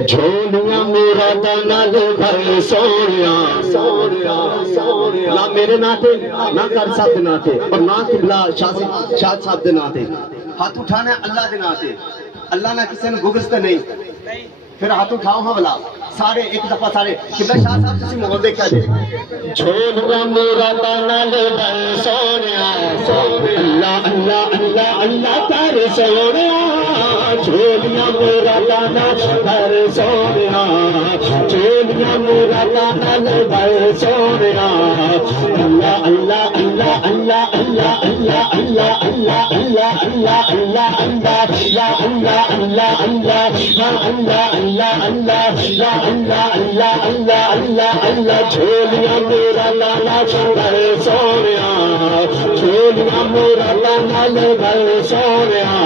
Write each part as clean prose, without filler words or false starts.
جھولیاں مراداں نال بھر سونیا نہ میرے ناتے نہ کر صاحب دے ناتے اور نہ قبلہ شاہ صاحب دے ناتے ہاتھ اٹھانا ہے اللہ دے ناتے اللہ نہ کسی نے گگستا نہیں پھر ہاتھ اٹھاؤ ہاں بلا سارے ایک دفعہ سارے قبلہ شاہ صاحب کسی محل دیکھا جے جھولیاں مراداں نال بھر سونیا اللہ اللہ اللہ اللہ کر سونیا جھولیاں مراداں نال بھر سونیا جھولیاں مراداں نال بھر سونیا اللہ اللہ اللہ اللہ اللہ اللہ اللہ اللہ اللہ اللہ اللہ اللہ یا اللہ اللہ اللہ یا اللہ اللہ اللہ یا اللہ اللہ اللہ اللہ اللہ جھولیاں مراداں نال بھر سونیا جھولیاں مراداں نال بھر سونیا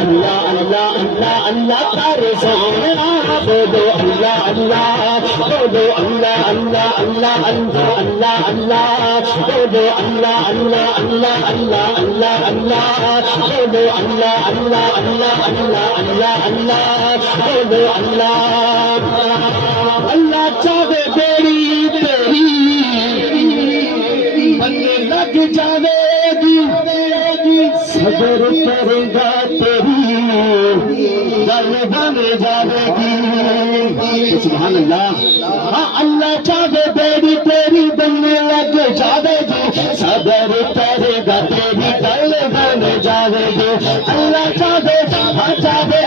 اللہ اللہ اللہ اللہ کر سونیا بولو اللہ اللہ بولو اللہ اللہ اللہ اللہ اللہ اللہ بولو اللہ اللہ اللہ اللہ اللہ اللہ بولو اللہ اللہ اللہ اللہ اللہ اللہ بولو اللہ اللہ چاہے بیڑی تیری بننے لگ جاوے گی صبر کرے گا تیری گل بن جاوے گی سبحان اللہ ہاں اللہ چاہے بیڑی تیری بننے لگ جاوے گی صبر کرے گا تیری گل بن جاوے گی اللہ چاہے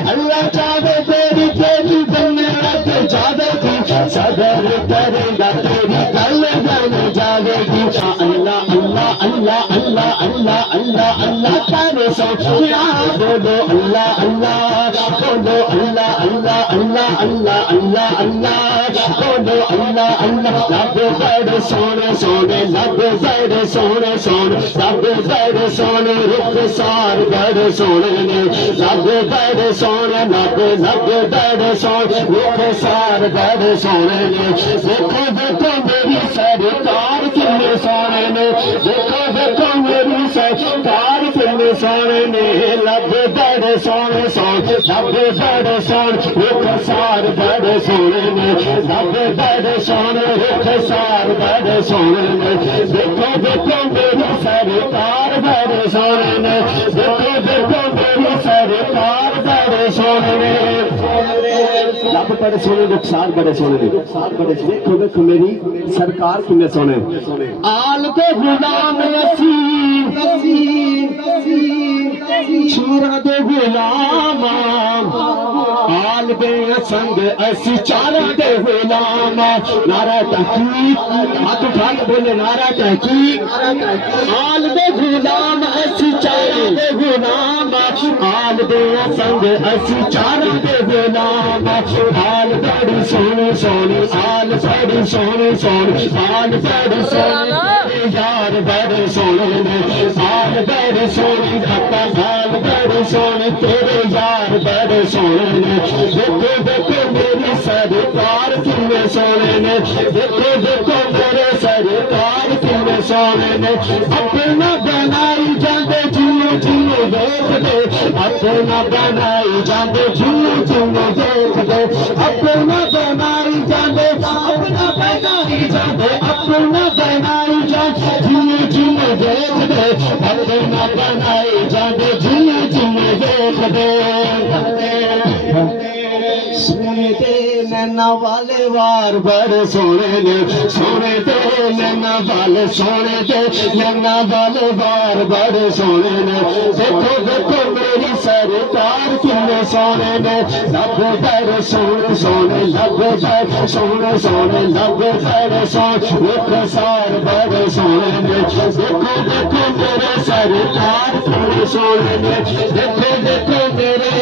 اللہ چاہے بیڑی تیری بننے لگ جاوے گی صبر کرے گا تیری گل بن جاوے گی اللہ اللہ اللہ اللہ اللہ اللہ اللہ کرے سونیا بولو اللہ اللہ بولو اللہ اللہ اللہ اللہ اللہ اللہ بولو اللہ اللہ لب بڑے سونے سونے لب بڑے سونے سونے لب بڑے سونے رخ سار بڑے سونے نے لب بڑے سونے لب بڑے سونے رخ سار بڑے سونے نے دیکھو دیکھو میری سرکار کتنے سونے نے دیکھو دیکھو میری سرکار کتنے سونے نے لب بڑے سونے سونے لب بڑے سونے رخ سار بڑے سونے نے لب بڑے سونے رخ سار بڑے سونے نے دیکھو دیکھو میری سرکار بڑے سونے نے دیکھو دیکھو میری سرکار بڑے سونے نے لب بڑے سونے رخسار بڑے سونے نے دیکھو دیکھو میری سرکار کتنے سونے آل کے غلام چورا دے غلام آل دے سنگ اسی چارا دے غلام نعرہ تحقیق ہاتھ اٹھا کے بولے نعرہ تحقیق آل دے غلام اسی چارا دے غلام آل دے سنگ اسی چارا دے غلام آل بڑی سونی سونی آل بڑی سونی سونی آل بڑی سونی یار بڑے سونے نے آل بڑی سونی دھکا آل بڑی سونی تیرے یار بڑے سونے نے دیکھو دیکھو میری سرکار کتنے سونے نے دیکھو دیکھو میرے سرکار کتنے سونے نے اپنا بنائی جاندے جنو جنو دیکھ دے اپنا بنائی جاندے جنو جنو دیکھ دے اپنا بنائی جاندے اپنا بنائی جاندے اپنا بنائی جاندے جنو جنو دیکھ دے اپنا بنائی جاندے جنو جنو دیکھ دے سونے تے نینا والے وار بڑے سونے نے سونے تے نینا والے سونے تے نینا والے وار بڑے سونے نے دیکھو دیکھو میری سرکار کتنے سونے نے لب بڑے سونے سونے لب بڑے سونے سونے لب بڑے سونے رخ سار بڑے سونے نے دیکھو دیکھو میرے سرکار کتنے سونے نے دیکھو دیکھو میرے